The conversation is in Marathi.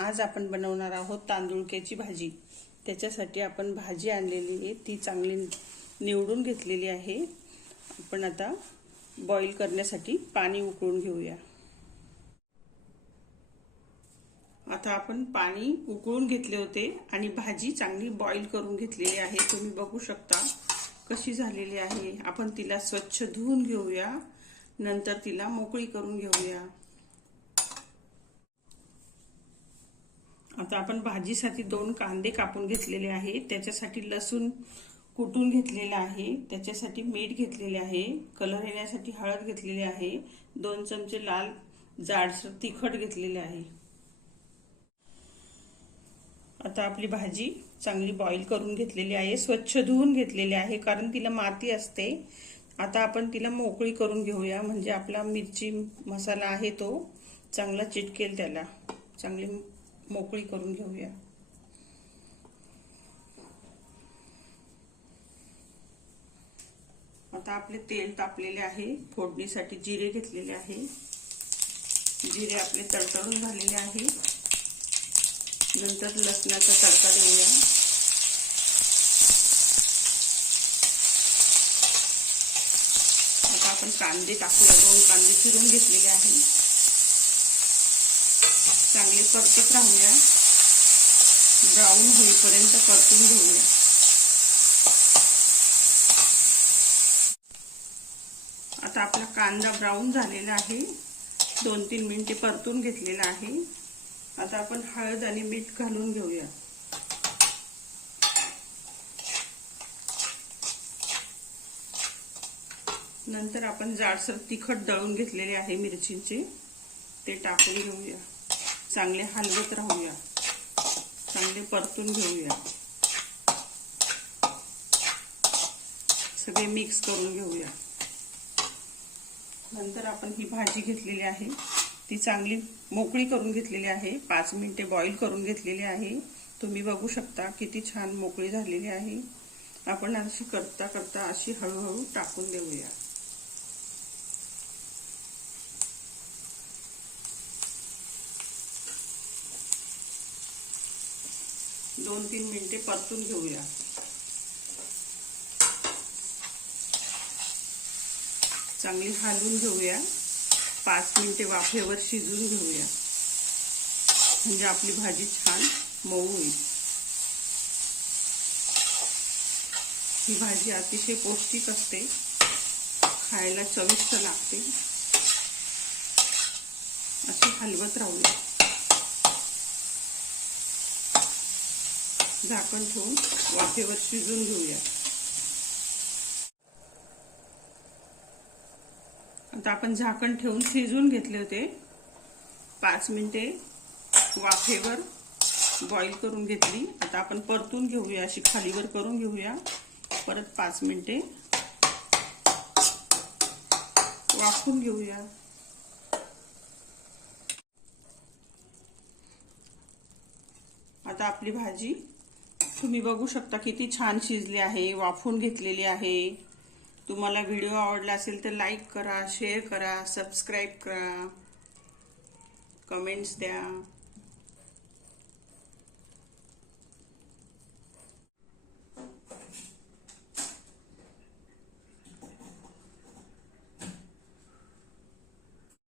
आज आपण बनवणार आहोत तांदुळक्याची भाजी। त्याच्यासाठी आपण भाजी आणलेली आहे, ती चांगली निवडून घेतलेली आहे। आपण आता बॉईल करण्यासाठी पाणी उकळून घेऊया। आता आपण पाणी उकळून घेतले होते आणि भाजी चांगली बॉईल करून घेतलेली आहे। तुम्ही बघू शकता कशी झालेली आहे। आपण तिला स्वच्छ धुवून घेऊया, नंतर तिला मोकळी करून घेऊया। आता आपण भाजीसाठी 2 कांदे कापून घेतलेले आहे, त्याच्यासाठी लसूण कुटून घेतलेला आहे, त्याच्यासाठी मीठ घेतलेले आहे, कलर येण्यासाठी हळद घेतलेली आहे, 2 चमचे लाल जाडसर तिखट घेतलेले आहे। आता आपली भाजी चांगली बॉईल करून घेतलेली आहे, स्वच्छ धुवून घेतलेली आहे कारण तिला माती असते। आता आपण तिला मोकळी करून घेऊया, म्हणजे आपला मिरची मसाला आहे तो चांगला चिटकेल, त्याला चांगली मोकळी करून घेऊया। आता आपले तेल तापलेले आहे, फोडणीसाठी जिरे घेतलेले आहे। जिरे आपले तडतडून झालेले आहे, नंतर लसणाचा तडका देऊया। आता आपण कांदे टाकूया, 2 कांदे चिरून घेतलेले आहे, चांगले परतत राहूया, ब्राऊन होईपर्यंत परतून घेऊया। आता आपला कांदा ब्राऊन झालेला आहे, 2-3 मिनिटे परतून घेतलेला आहे। आता आपण हळद आणि मीठ घालून घेऊया। नंतर आपण जाडसर तिखट दळून घेतलेले आहे मिरचीचे, ते टाकून घेऊया, चांगले हलवत राहूया, चांगले परतून घेऊया, सगळे मिक्स करून घेऊया। नंतर आपण ही भाजी घेतलेली आहे, ती चांगली मोकळी करून घेतलेली आहे, 5 मिनिटे बॉईल करून घेतलेली आहे। तुम्ही बघू शकता किती छान मोकळी झालेली आहे। आपण अशी करता करता अशी हळूहळू टाकून देऊया। 2-3 मिनिटे परतून घेऊया। चांगली हलवून घेऊया, 5 मिनिटे वाफेवर शिजवून घेऊया, म्हणजे आपली भाजी छान मऊ होईल। ही भाजी अतिशय पौष्टिक असते, खायला चविष्ट लागते। अशी हलवत राहूया, झाकण ठेवून वाफेवर शिजवून घेऊया। आता आपण झाकण ठेवून शिजवून घेतले होते, 5 मिनिटे वाफेवर बॉईल करून घेतली। आता आपण परतून घेऊया, अशी खालीवर करून घेऊया, परत 5 मिनिटे वाफून घेऊया। आता आपली भाजी तुम्ही बघू शकता किती छान शिजली आहे, वाफून घेतलेली आहे। तुम्हाला व्हिडिओ आवडला असेल तर लाईक करा, शेअर करा, सबस्क्राईब करा, कमेंट्स द्या।